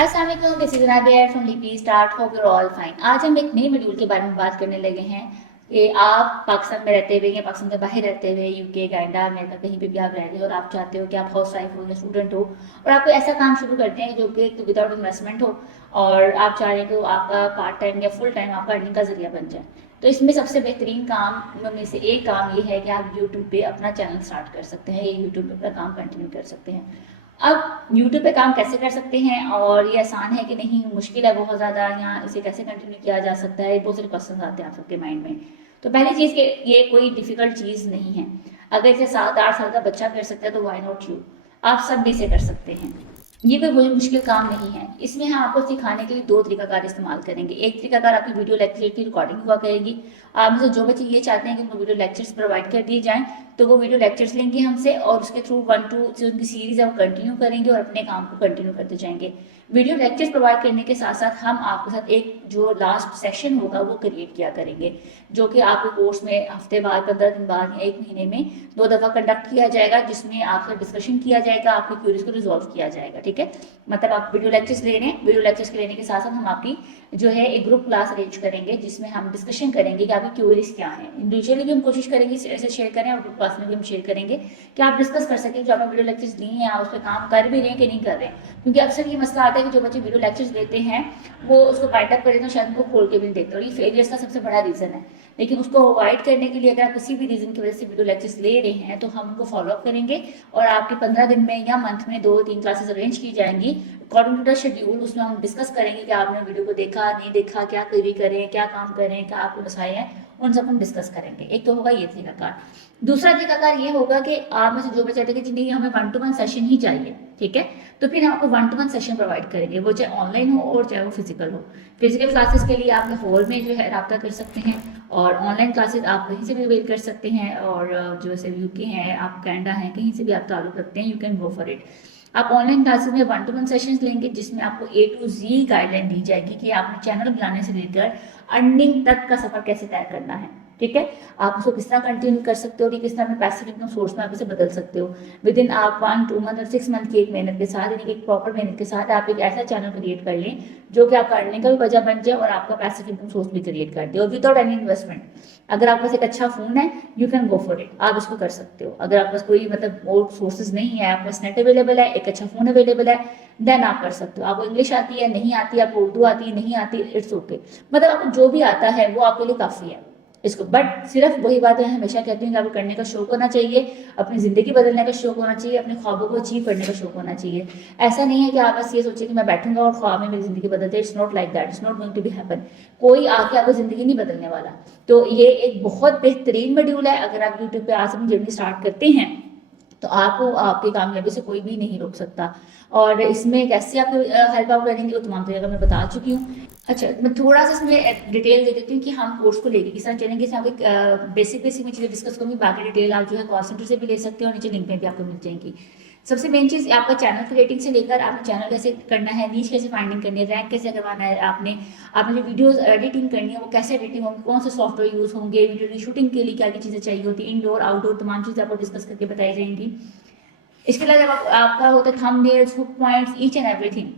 अस्सलाम वालेकुम, this is Nadia from लिपि start, hope you all fine. आज हम एक नए मॉड्यूल के बारे में बात करने लगे हैं कि आप पाकिस्तान में रहते हुए या पाकिस्तान के बाहर रहते हुए यूके, कनाडा, अमेरिका, कहीं पे भी आप रह रहे हो और आप चाहते हो कि आप हाउस वाइफ हो या स्टूडेंट हो और आपको ऐसा काम शुरू करते हैं जो कि विदाउट इन्वेस्टमेंट हो और आप चाह रहे हो कि आपका पार्ट टाइम या फुल टाइम आपका अर्निंग का जरिया बन जाए। तो इसमें सबसे बेहतरीन काम में से एक काम ये है कि आप यूट्यूब पे अपना चैनल स्टार्ट कर सकते हैं या यूट्यूब पे अपना काम कंटिन्यू कर सकते हैं। अब यूट्यूब पे काम कैसे कर सकते हैं और ये आसान है कि नहीं, मुश्किल है बहुत ज़्यादा, या इसे कैसे कंटिन्यू किया जा सकता है, बहुत सारे क्वेश्चन आते हैं आप सबके माइंड में। तो पहली चीज़ कि ये कोई डिफिकल्ट चीज़ नहीं है। अगर इसे 7-8 साल का बच्चा कर सकता है तो वाई नॉट यू, आप सब भी इसे कर सकते हैं। ये कोई बहुत मुश्किल काम नहीं है। इसमें हम आपको सिखाने के लिए दो तरीकाकार इस्तेमाल करेंगे। एक तरीकाकार आपकी वीडियो लेक्चर की रिकॉर्डिंग हुआ करेगी। आप में से जो बच्चे ये चाहते हैं कि उनको वीडियो लेक्चर्स प्रोवाइड कर दिए जाएं तो वो वीडियो लेक्चर्स लेंगे हमसे और उसके थ्रू 1-2 जो उनकी सीरीज है वो कंटिन्यू करेंगे और अपने काम को कंटिन्यू करते जाएंगे। वीडियो लेक्चर्स प्रोवाइड करने के साथ साथ हम आपके साथ एक जो लास्ट सेशन होगा वो क्रिएट किया करेंगे, जो कि आपके कोर्स में हफ्ते बाद, 15 दिन बाद या 1 महीने में 2 दफ़ा कंडक्ट किया जाएगा, जिसमें आपसे डिस्कशन किया जाएगा, आपकी क्यूरीज को रिजॉल्व किया जाएगा। ठीक है, मतलब आप वीडियो लेक्चर्स ले रहे हैं, वीडियो लेक्चर्स के लेने के साथ साथ हम आपकी जो है एक ग्रुप क्लास अरेंज करेंगे जिसमें हम डिस्कशन करेंगे कि आपकी क्यूरीज क्या है। इंडिविजुअली भी हम कोशिश करेंगे ऐसे शेयर करें और ग्रुप क्लास में भी हम शेयर करेंगे कि आप डिस्कस कर सकें जो आपने वीडियो लेक्चर्स लिए हैं आप उस पर काम कर भी रहे हैं कि नहीं कर रहे हैं। क्योंकि अक्सर ये मसला आता है कि जो बच्चे वीडियो लेक्चर्स देते हैं वो उसको बाइट अप करें तो शायद उनको खोल के भी नहीं देखते और ये फेलियर्स का सबसे बड़ा रीज़न है। लेकिन उसको अवॉइड करने के लिए अगर आप किसी भी रीज़न की वजह से वीडियो लेक्चर्स ले रहे हैं तो हम उनको फॉलोअप करेंगे और आपके 15 दिन में या मंथ में 2-3 क्लासेस अरेंज की जाएंगी अकॉर्डिंग टू द शेड्यूल। उसमें हम डिस्कस करेंगे कि आपने वीडियो को देखा नहीं देखा, क्या क्वेरी करें, क्या काम करें, क्या आपके मसाइल हैं, उन सब हम डिस्कस करेंगे। एक तो होगा ये तरीकाकार। दूसरा तरीकाकार ये होगा कि आप में से जो बच्चे कि जिंदगी हमें 1-to-1 सेशन ही चाहिए, ठीक है, तो फिर हम आपको 1-to-1 सेशन प्रोवाइड करेंगे, वो चाहे ऑनलाइन हो और चाहे वो फिजिकल हो। फिजिकल क्लासेस के लिए आप हॉल में जो है रब्ता कर सकते हैं और ऑनलाइन क्लासेस आप कहीं से भी अवेल कर सकते हैं। और जो से यूके हैं, आप कनाडा हैं, कहीं से भी आप ताल्लुक रखते हैं, you can go for it. आप ऑनलाइन क्लासेस में 1-to-1 सेशंस लेंगे जिसमें आपको A to Z गाइडलाइन दी जाएगी कि आपने चैनल बनाने से लेकर अर्निंग तक का सफर कैसे तय करना है। ठीक है, आप उसको किस तरह कंटिन्यू कर सकते हो और किस तरह अपने पैसिव इनकम सोर्स में आप इसे बदल सकते हो। विद इन आप 1-2 मंथ और 6 मंथ की एक मेहनत के साथ, यानी कि एक प्रॉपर मेहनत के साथ आप एक ऐसा चैनल क्रिएट कर लें जो कि आपका अर्निंग का भी वजह बन जाए और आपका पैसिव इनकम सोर्स भी क्रिएट कर दे और विदाउट एनी इन्वेस्टमेंट। अगर आपके पास एक अच्छा फोन है, you can go for it, आप इसको कर सकते हो। अगर आपके पास कोई मतलब और सोर्सेज नहीं है, आपके पास नेट अवेलेबल है, एक अच्छा फोन अवेलेबल है, देन आप कर सकते हो। आपको इंग्लिश आती है, नहीं आती है, आपको उर्दू आती है, नहीं आती, इट्स ओके, मतलब आपको जो भी आता है वो आपके लिए काफी है इसको। बट सिर्फ वही बात है, हमेशा कहती हूँ कि आपको करने का शौक होना चाहिए, अपनी ज़िंदगी बदलने का शौक होना चाहिए, अपने ख्वाबों को अचीव करने का शौक होना चाहिए। ऐसा नहीं है कि आप बस ये सोचिए कि मैं बैठूंगा और ख्वाब में मेरी ज़िंदगी बदल जाए। It's not like that, it's not going to be happen. कोई आके आपको ज़िंदगी नहीं बदलने वाला। तो ये एक बहुत बेहतरीन मॉड्यूल है। अगर आप यूट्यूब पे आज अपनी जर्नी स्टार्ट करते हैं तो आपको आपकी कामयाबी से कोई भी नहीं रोक सकता। और इसमें कैसे आप हेल्प आउट करेंगे वो तमाम तरीका मैं बता चुकी हूँ। अच्छा, मैं थोड़ा सा इसमें डिटेल दे देती हूँ कि हम कोर्स को लेके किस तरह चलेंगे। इसमें आपको बेसिक बेसिक में चीज़ें डिस्कस करूँगी, बाकी डिटेल आप जो है कॉल सेंटर से भी ले सकते हो और नीचे लिंक में भी आपको मिल जाएंगी। सबसे मेन चीज़ आपका चैनल क्रिएटिंग से लेकर आपने चैनल कैसे करना है, नीच कैसे फाइंडिंग करनी है, रैंक कैसे करवाना है, आपने आपने जो वीडियोस एडिटिंग करनी है वो कैसे एडिटिंग होंगी, कौन से सॉफ्टवेयर यूज़ होंगे, वीडियो शूटिंग के लिए क्या क्या चीज़ें चाहिए होती है, इंडोर आउटडोर तमाम चीज़ें आपको डिस्कस करके बताई जाएंगी। इसके अलावा जब आपका होता है thumbnails, hook points, each and everything,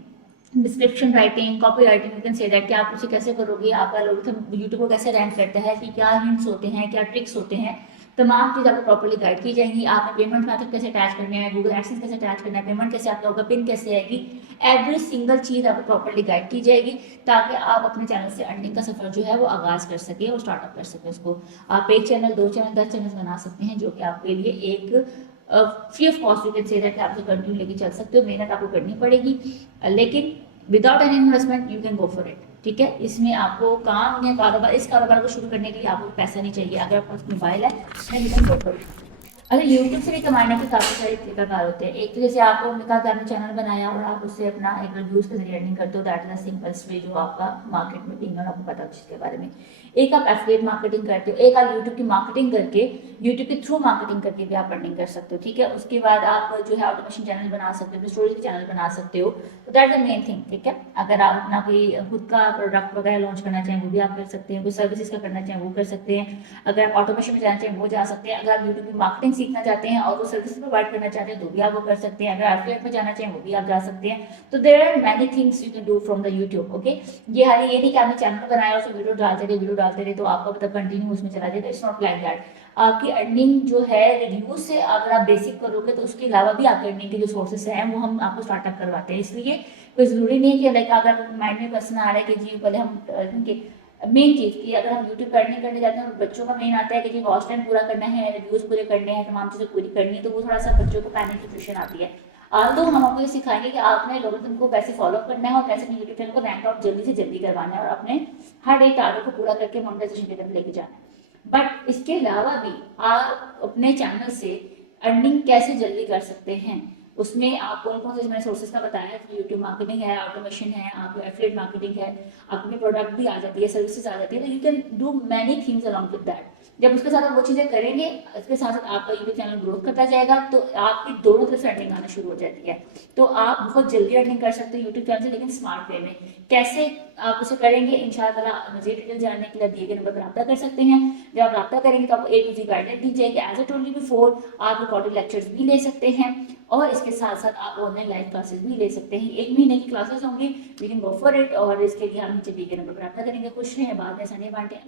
description writing, copy writing, you can say that कि आप उसे कैसे करोगे, आपका एल्गोरिथम यूट्यूब को कैसे रैंक करता है, कि क्या हिंट्स होते हैं, क्या ट्रिक्स होते हैं, तमाम चीज़ आपको प्रॉपर्ली गाइड की जाएंगी। आपने पेमेंट मेथड कैसे अटैच करना है, गूगल एडसेंस कैसे अटैच करना है, पेमेंट कैसे आपका होगा, पिन कैसे आएगी, एवरी सिंगल चीज़ आपको प्रॉपर्ली गाइड की जाएगी ताकि आप अपने चैनल से अर्निंग का सफर जो है वो आगाज़ कर सके और स्टार्टअप कर सके उसको। आप एक चैनल, 2 चैनल, 10 चैनल बना सकते हैं जो कि आपके लिए एक free of cost you can say that आप कंटिन्यू लेके चल सकते हो। मेहनत आपको करनी पड़ेगी लेकिन without any investment you can go for it. ठीक है, इसमें आपको काम या कारोबार, इस कारोबार को शुरू करने के लिए आपको पैसा नहीं चाहिए। अगर आपके पास मोबाइल है then you can go for it. अगर यूट्यूब से भी कमाने के काफ़ी सारे तरीकाकार होते हैं। एक तो जैसे आपको कहा कि आपने चैनल बनाया और आप उससे अपना एक रिव्यूज़ के जरिए अर्निंग करते हो, that is the simplest way जो आपका मार्केट में पिंग आपको पता है उसके बारे में। एक आप एफिलिएट मार्केटिंग करते हो, एक आप यूट्यूब की मार्केटिंग करके, यूट्यूब के थ्रू मार्केटिंग करके भी आप अर्निंग कर सकते हो। ठीक है, उसके बाद आप जो है ऑटोमेशन चैनल बना सकते हो, स्टोरेज चैनल बना सकते हो, तो that is the main thing. ठीक है, अगर आप अपना कोई खुद का प्रोडक्ट वगैरह लॉन्च करना चाहें वो भी आप कर सकते हैं, कोई सर्विसेज का करना चाहें वो कर सकते हैं, अगर आप ऑटोमेशन में जाना चाहें वो जा सकते हैं। अगर आप यूट्यूब की मार्केटिंग सीखना चाहते हैं और वो सर्विस प्रोवाइड करना चाहते हैं तो भी आप वो कर सकते हैं। अगर एफिलिएट में जाना चाहें वो भी आप जा सकते हैं। तो there are many things you can do from the YouTube. Okay, ये नहीं कि आपने चैनल बनाया और उसमें वीडियो डालते रहे तो आपका मतलब कंटिन्यू उसमें चला जाएगा। It's not like that. आपकी अर्निंग जो है रिव्यूज से अगर आप बेसिक करोगे तो उसके अलावा भी आपके अर्निंग के जो सोर्सेस हैं वो हम आपको स्टार्टअप करवाते हैं। इसलिए कोई जरूरी नहीं है कि लाइक अगर आपको माइंड में क्वेश्चन आ रहा है कि जी पहले हम मेन चीज कि अगर हम यूट्यूब अर्निंग करने जाते हैं और बच्चों का मेन आता है कि जी वॉच टाइम पूरा करना है, रिव्यूज पूरे करने हैं, तमाम चीजें पूरी करनी है, तो वो थोड़ा सा बच्चों को पैनिक सिचुएशन आती है। तो हम आपको ये सिखाएंगे कि आपने लोगों को कैसे फॉलो करना है और कैसे अपने यूट्यूब चैनल को रैंक आउट जल्दी से जल्दी करवाना है और अपने हर एक टारगेट को पूरा करके मोनेटाइजेशन की तरफ लेके जाना है। बट इसके अलावा भी आप अपने चैनल से अर्निंग कैसे जल्दी कर सकते हैं, उसमें आप कौन कौन से मैंने सोर्सेज का बताया कि यूट्यूब मार्केटिंग है, ऑटोमेशन है, आपको एफिलिएट मार्केटिंग है, आपकी प्रोडक्ट भी आ जाती है, सर्विसेज आ जाती है, तो you can do many things along with that. जब उसके साथ आप वो चीज़ें करेंगे, उसके साथ साथ आपका यूट्यूब चैनल ग्रोथ करता जाएगा तो आपकी दोनों तरफ से अर्निंग आना शुरू हो जाती है। तो आप बहुत जल्दी अर्निंग कर सकते हो यूट्यूब चैनल से, लेकिन स्मार्ट वे में। कैसे आप उसे करेंगे इंशाल्लाह मज़ीद डिटेल जानने के लिए दिए गए नंबर पर रब्ता कर सकते हैं। जब आप रब्ता करेंगे तो आपको A to Z गाइडलाइन दी जाएगी। As I told you before, आप रिकॉर्डेड लेक्चर्स भी ले सकते हैं और इसके साथ साथ आप ऑनलाइन लाइव क्लासेस भी ले सकते हैं। 1 महीने की क्लासेस होंगी, we can go for it. और इसके लिए आप नीचे दिए गए नंबर पर रब्ता करेंगे। खुश रहें, बाद में सानिया बांटे।